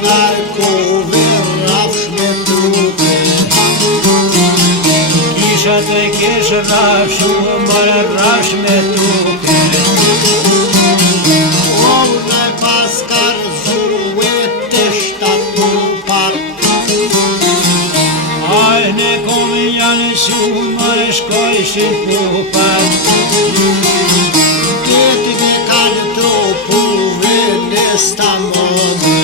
ngarkove rafsh me trupe. Kisha të kishë rafshu, mërë rafsh me trupe. Unë pas karzuve të shtatu par. Ajne kom janë shumë, mërë shkojshin pupat. Këtëve kanë tropuve në stamone.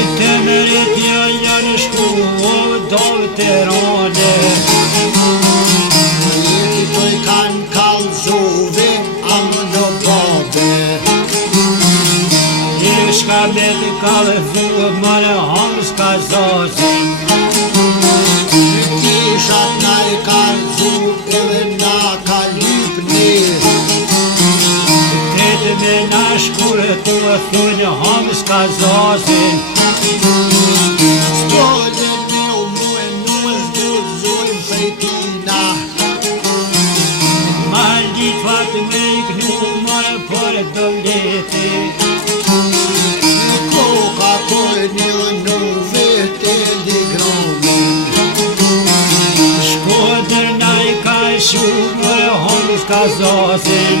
I të mëritja janë shku, dovë të rone. Toj kanë kalzuve amë në bobe. Ishka me të kalëzu, mërë hamë s'ka zozin. Kishat na e kalzu edhe na ka lypni. Këtë me nashkurë të thunë hamë s'ka zozin. Stole me u muë nuës duzojmë fejtina. Maldit fatë me i knu mërë për dëlleti. Koka koj një nuve të ligronin. Shkodër na i ka shumë, hamë s'ka zozin.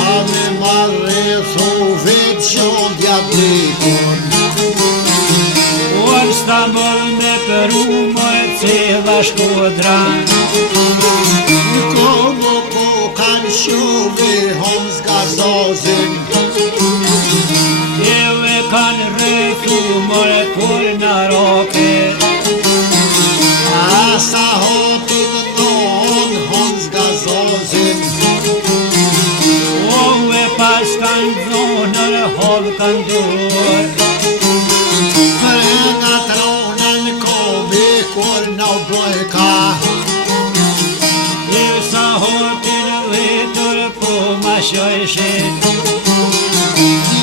A me marre thove qondja blikon. Orë s'ta mërë me përu mërë cila shkodra. Komo po kanë shuve hom zgazozin. Edhe kanë rëku mërë kur në roke. Asa hotin non hom zgazozin. Ove pas kanë zonër, holë kanë dorë. Nga tronën komi kur në blojka. E sa hotin vetër po ma shojshin.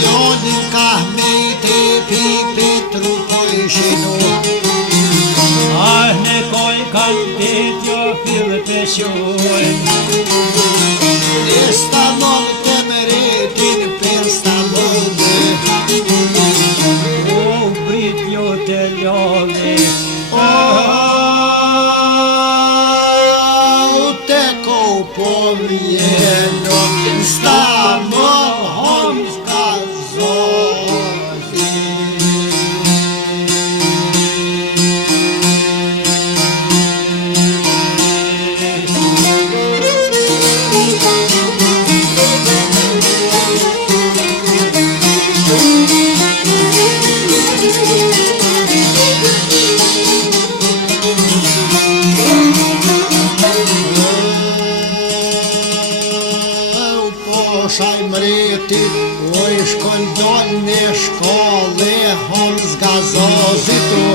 Jonin ka me i te pipi trupojshinu. Ah në koj kanë ditjo fillë të shojnë. Stamon të mëretin për stamone. O brit jo të ljone. Te ko po mjeno stamon hom shaj mretit, oj shkon dol në shkolle, hom zgazozitu.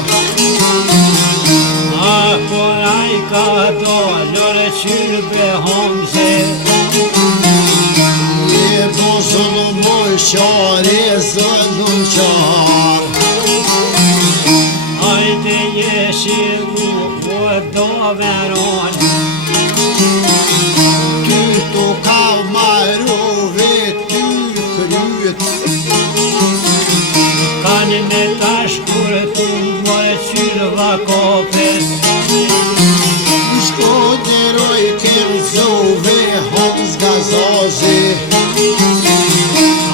A por ai ka dolore qyrbe homse. E do zënu moj qare, zënu qar. Hajde jeshi u, po do veron. Ty tu ka marove, ty kryt. Kanë me tash kur tu mojë qyrva kopes. Shkoderoj kërëzove, hom zgazozi.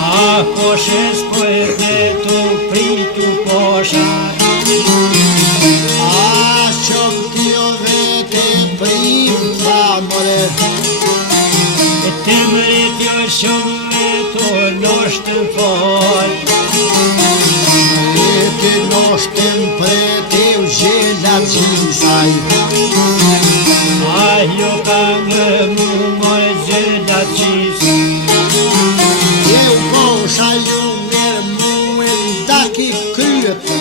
A koshes po e dhe tu pritu posha. A qëm t'jo vete prim famore. E të mërit jo shumë tu noshtë fol. E të noshtëm prete u gjelat gjimsaj. Ajo ka më mu mojë gjelat qis. E u posha ju mërë muën daki kryet.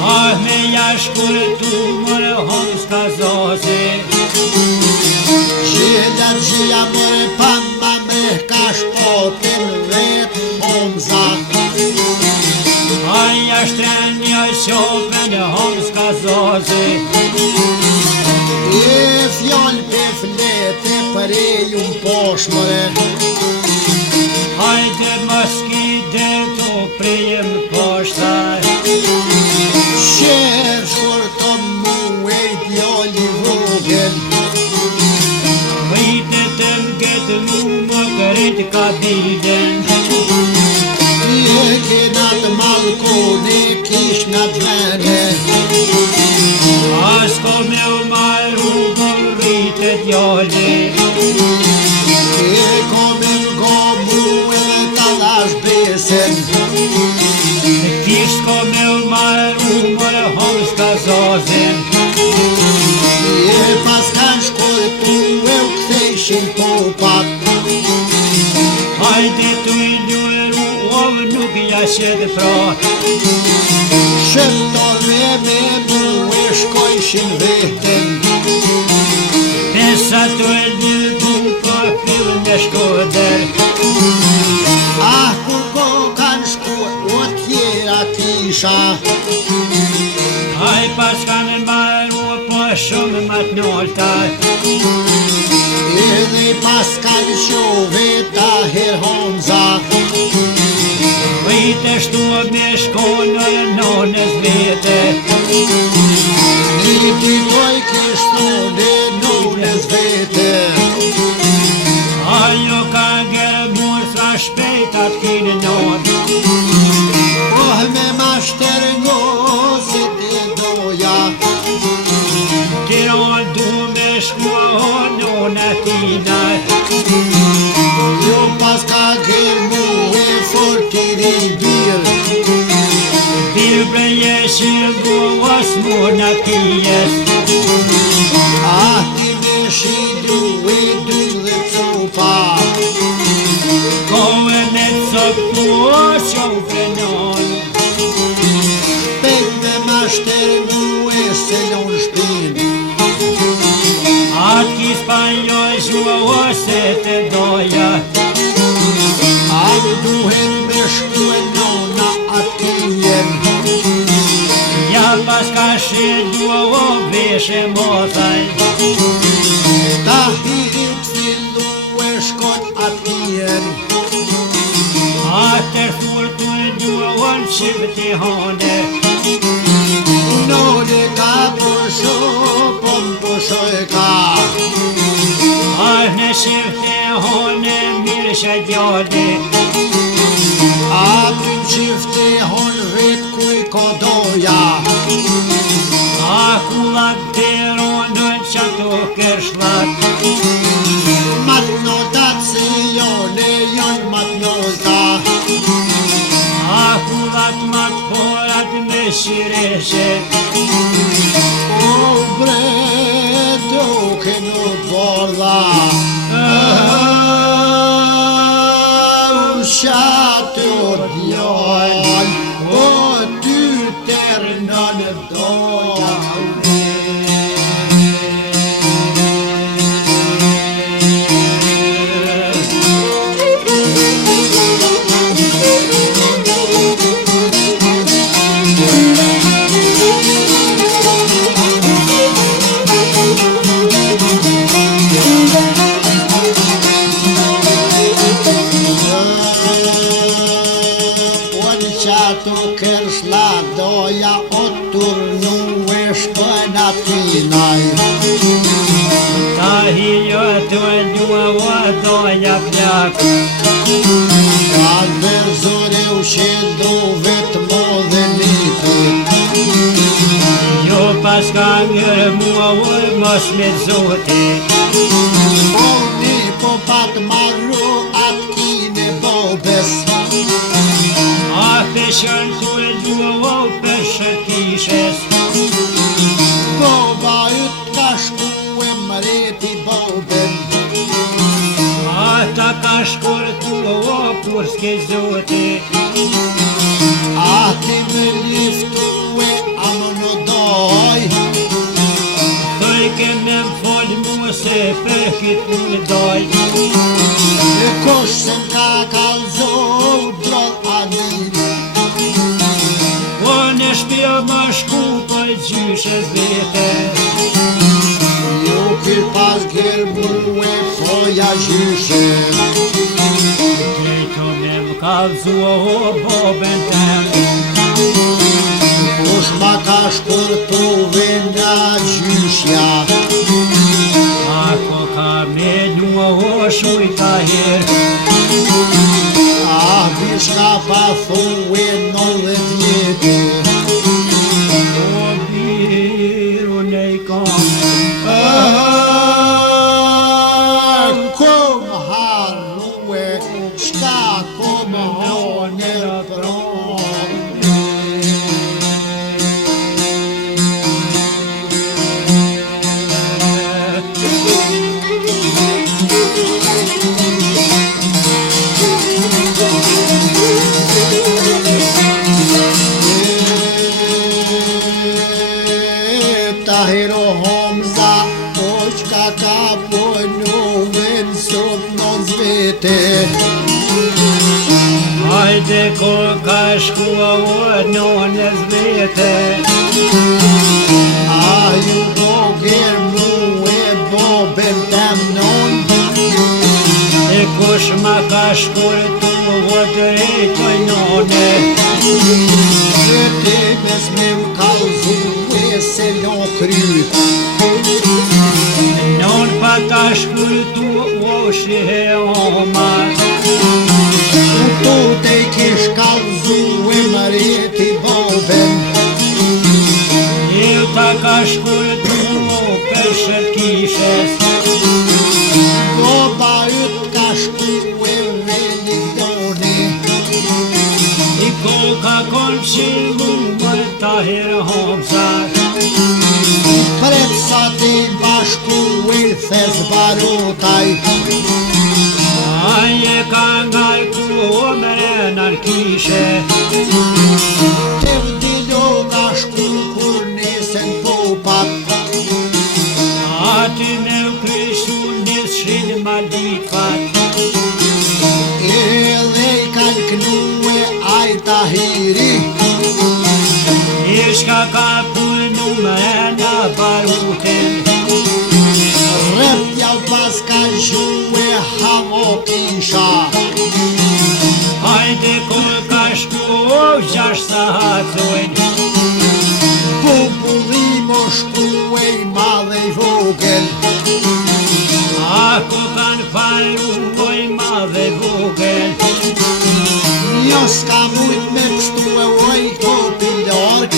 Ah me jashkur tu mërë hom zgazozi. Gjelat gjia mërë pamba me ka shpotin vet homza. Aja shtrenja qopën hom zgazozi. E fjall për flete për e ju poshmëre. Hajde mos pjesën. Kisht ko me maru më hongës ka zazin. E pas kanë shkurtu e u ktheshin popat. Hajde tu i njëru ovë nuk jashet frat. Shëptove me mu e shkojshin vetën. Pesa tu e njëru për fillë në shkoder. Ah, kur ko kanë shku o tjera kisha. Haj pas kanë maru po shumë mat nolta. Edhe pas kanë qove ta her Honza. Vite shtu me shkonër nonës vete. Një pitoj kishtu dhe nonës vete. Ajo ka gërmur sa shpejt atë kine non. Oh, me mashter ngosit e doja. Tiron du me shkuon non atina. Jo pas ka gërmu e fortiri bir. Bir breje shilgu os mon atijes. Ah, ti me shidu e dy dhe copa. Kohë me cëpu o qofre non. Pek me mashter mu e selon shpin. Atë ki spanjoj shua ose të doja. Am duhet me shku e nona atijen. Ja pas ka shidu o veshe mothaj. Ta hirit fillu e shkot atijen. Atër thur të nduon qivë të hone. None ka pusho, pom pusho e ka. Arë në qivë të hone mirë shë gjode. Aty qifte hon vet kuj kodoja. A kullak të rondën që ato kërshlak. Matnotat se jone jon matnota. A kullak mat porat me shireshe. O bre, duke në borda. Shatë o djall, o ty tërna në doja. Qato kërshla doja o turnu e shkojnë atinaj. Ta hijo të ndua o doja plak. Ka verzore u shendu vetë modhe niti. Jo pas ka ngërë mua o mos me zote. Po një po pat marru atë kine bobes. A peshën të ndua o për shëtishes. Boba yt ka shku e mreti boben. Ata ka shkurtu o kur s'ke zote. Ati me liftu e amë në doj. Thoj ke me m'fol mu se për kitë në doj. E kosh se m'ka kalzohu drot anin. O në shpia ma shku për gjyshes vete. Jo kir pas gerbu e foja gjyshe. Krejto me m'kalzu o boben tem. Kush ma ka shkurtu venda gjyshja. Ako ka me nua o shujta her. Ah, bishka pa thu e 90 vjeti. O biru ne i kam. Kom harru e shka kom hon Hajde kur ka shkua nonës vete, A ju boger mu e boben tem non, e kush ma ka shkurtu drejtoj none. që ti mes me u kalzu e se lo kry. Non pa ka shkurtu o shihe oma, Tu te kish kalzu e mëriti boben, eu ta ka shkurtu o peshët kishes. Boba yt ka shku e veli doni, I koka kon qilu më ta herë homzar, pret sa ti bashku e thes barutaj. aje ka ngaj ku o mrenar kishe. Te vdilo ka shku kur nisen popat, Aty me u kryshu nis shilë ma ditfat, edhe i kanë knu e ajta hiri, ishka ka punu mrena baruten. rrëpja pas kanë shu e hamo kisha. Hajde kur ka shku o 6 sahatojn, Popullim o shku e i madhe i vogel, ako kan faru o i madhe vogel. jo s'ka mujt me pështu e oj topi larg,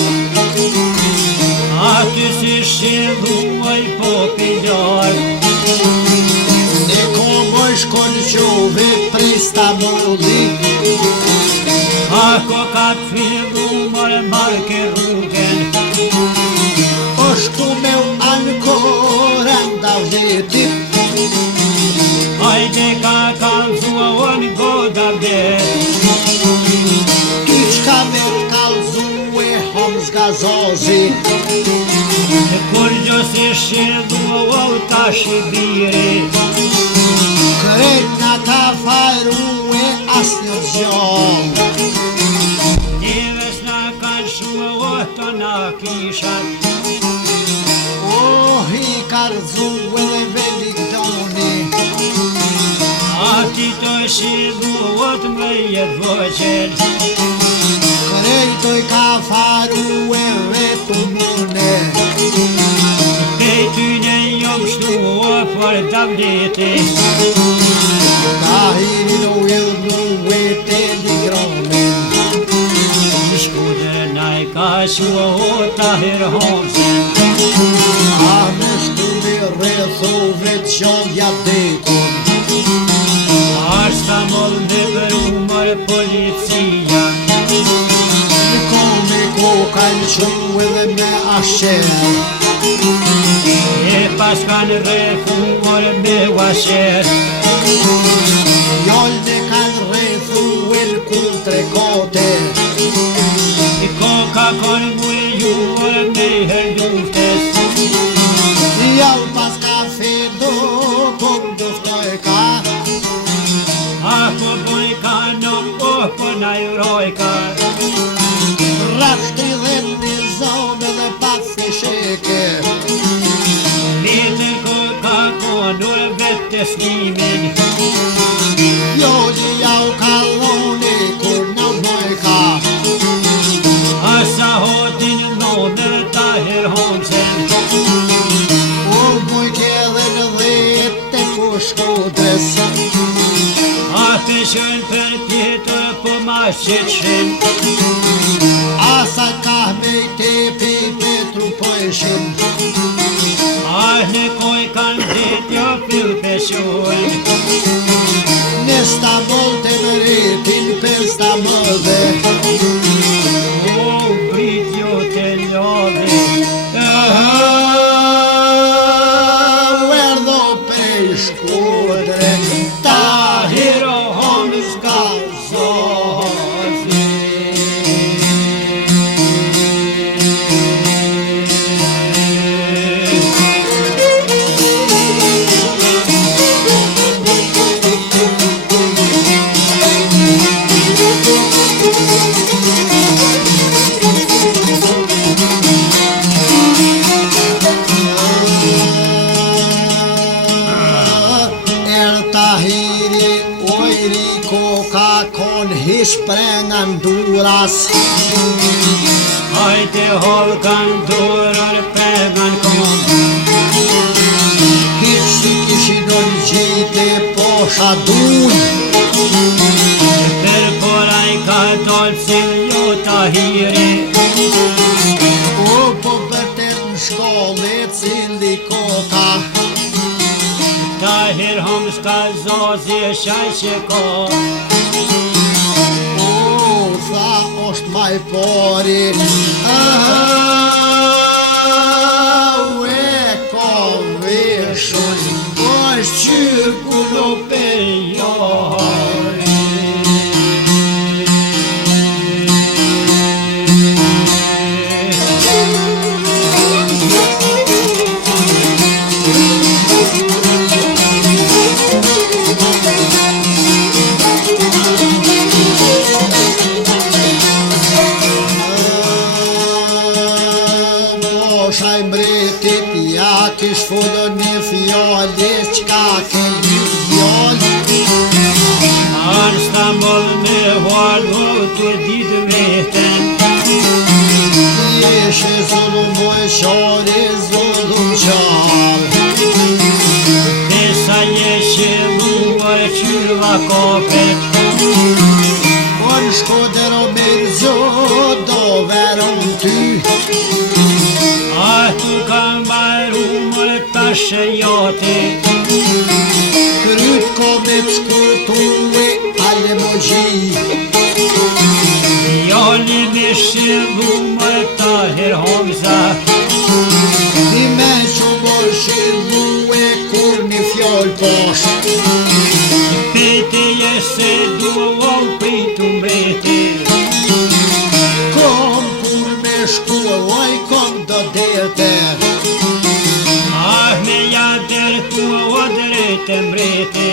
Aty si shillu o i popillar, e komoj shkon qove prej Stamulli, ako ka fillu mërë marke rrugen. o shku me u ankora nda vjetit, Hajde ka kalzua o në goda vet, ty qka me t'kalzu e homz gazozi, kur gjo si shillu o ta shibiri. krejt nga ka faru e as një gjall. Njeves na kanë shua o të na kishat, Oh, i karzu edhe velikdoni, ati të shillu o të më jetë voqel. krejtoj ka faru e vetu mune, Kej ty në jom shtu o për davleti, ta hirin u ilmu e telegramin, shkude na i ka shua o ta herë homsen. a me shtu me rrethove qovja dekun, Ashta moll me bëru mërë policia, me kokajnë qu edhe me asher, e pas kanë rrethu mërë me washer. jollë kanë rrethu e l'kull trekote, I koka kon mujë ju mërë me herluftes, jall pas kafe do kom duftoj ka, ako boj ka nëm o për na i rojka. rrafti dhe një zonë dhe pas një sheke, Vete koka konur vete snimin, jolli jau kaloni kur në mojka, asa hotin nonër ta her homsen. o mojke dhe në dhejt e ku shkodres, Aty shën për tjetër po ma qeqin, asa ka me tepi petru po eshin, ahne koj kanë ditjo pil peshojn. në Stamboll të mëritin për Stambollve, O britjo të lodhe, Verdo prej shkodre, ta hiro homës ka zozi. nga nduras. Hajde holkan durën pegan kom. Hiç si kishin gjite posha dun. Per poraj ka dolë si jo tahiri. O po vërtet në shkolle cili koka. Tahir hom s'ka zozi shaj që ka. O tha është maj pori. Ue ko vishun. është qyrkullu Për johari. Poshaj mbretit ja kish fullë një fjallë qka ke një fjallë. Ar Stambol me huardo të ditë veten. Jeshe zullumoj qare zullum qarë. Desa jeshe luar qyrva kopet. Por shkodero me rëzo do veron ty. Ah, tu kam bajru më tashe jote. Kryt ko me të shkurtue ale mojji. Jali me shillu më Tahir Homza. Ti me që mor shillue kur një fjallë posh. Pete jeshe duon pritu mbreti. Kom kur me shkulloj kom do derte. Ah, me jader tu o drejtë mbreti.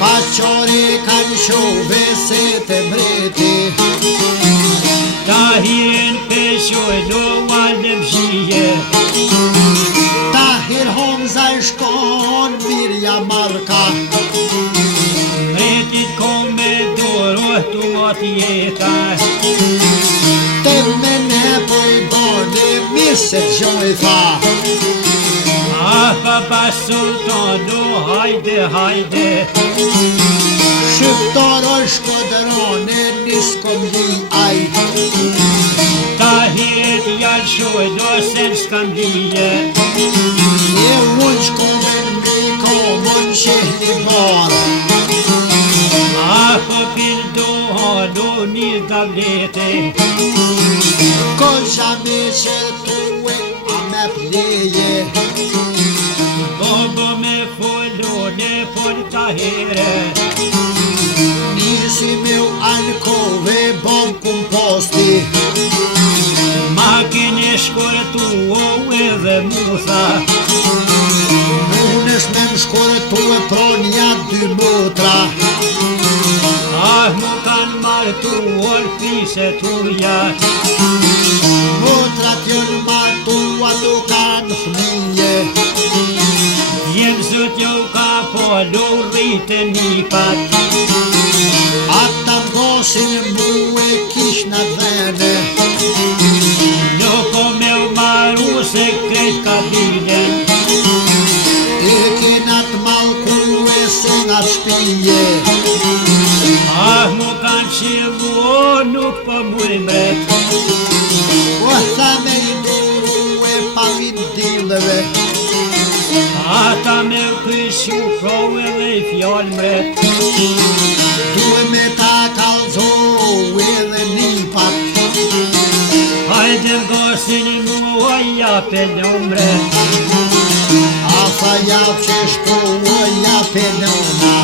Pa qore kanë qove se të mbreti. Tahirin peshoj do malë mshije. Tahir Homza i shkon Mirja Marka. Mretit ko me dorohtu mot jeta. Te me ne po i bane mirë se gjoj tha. Ah, Baba Sultano, hajde, hajde. Shqiptaro shkodrone niskom li aj. Tahirit janë shoj do sen s'kam lije. E unë shkome në mriko mën qehli barë. Ah, po pildo halo një davlete. Koqa me qëtue a me pleje. Bobo me folone por Tahire. Nisi me u alkove bom komposti. Makine shkurtu o edhe mutha. Unesh me më shkurtue pronja 2 motra. Ah, mu kanë martuar fiset uja. Motrat jënë martua do kanë fëmije. Jem zët jo ka polo rritë nipat. Ata ngosin mu e kish në vene. Loko me u maru se krejt kabilen. E kinat malku e se nga shpije. Ah, mu kanë qilu o nuk po mu i mret. O tha me i nuru e pa vindileve. Ata me këshu pro edhe i fjall mret. Duhe me ta kalzo edhe nipat. Hajde gosin i mua jape lomre. A tha jap që shko o jape nëma.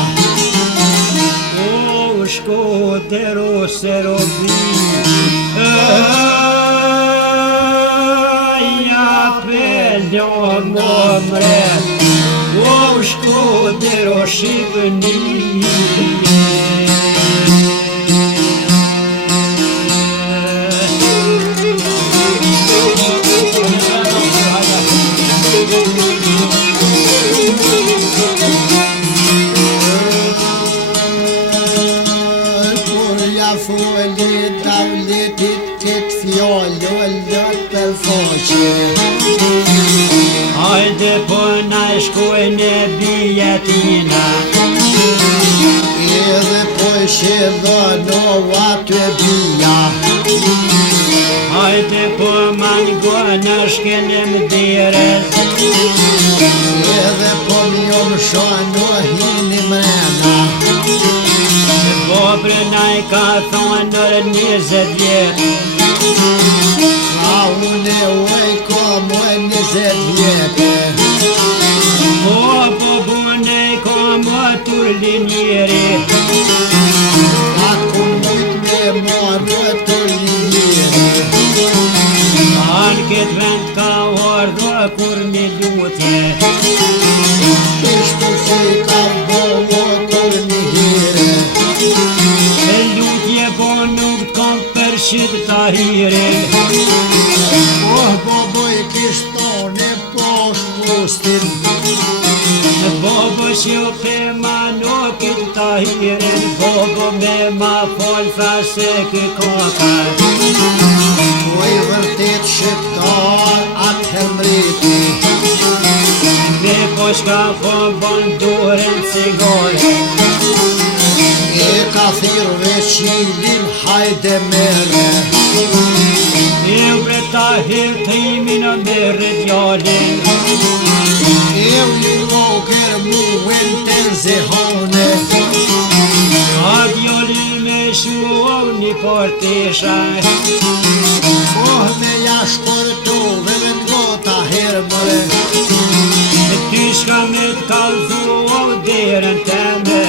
O shkodero se robi. Jape lomre. O shkodero shqipëni. Kur ka foli davletit këtë fjallë o lët për faqe. Hajde po na shkojnë bijetina, Edhe po shedhano atë bia. hajde po mango në shkenim dirës, Edhe po mjom shano hini mrena. Bobre na I ka thonë nër 20 vjetë, A une oj ko moj 20 vjetë. po bune I ka më tulli njeri, A ku mujt me marrë të linjeri. anë këtë vend ka ardhë kur një lutje, Ishtu si ka bomo kur një here. e lutje po nuk t'kom përshit të hiri, Boboj kishtone poshtë pustin. bobo shiope ma nukit të hirin, bobo me ma fol thashe ki koka, Oj vërtet shqiptar atë mriti. me po shka po bon duren cigare, E ka thirë veqilin hajde mere. e vreta hirtimin o merë djallin, E u një loker muën të zihone. a djallin me shuov një partesha, Me jashkortove me ngota hermëre. ty shka me t'kallzu o derën teme,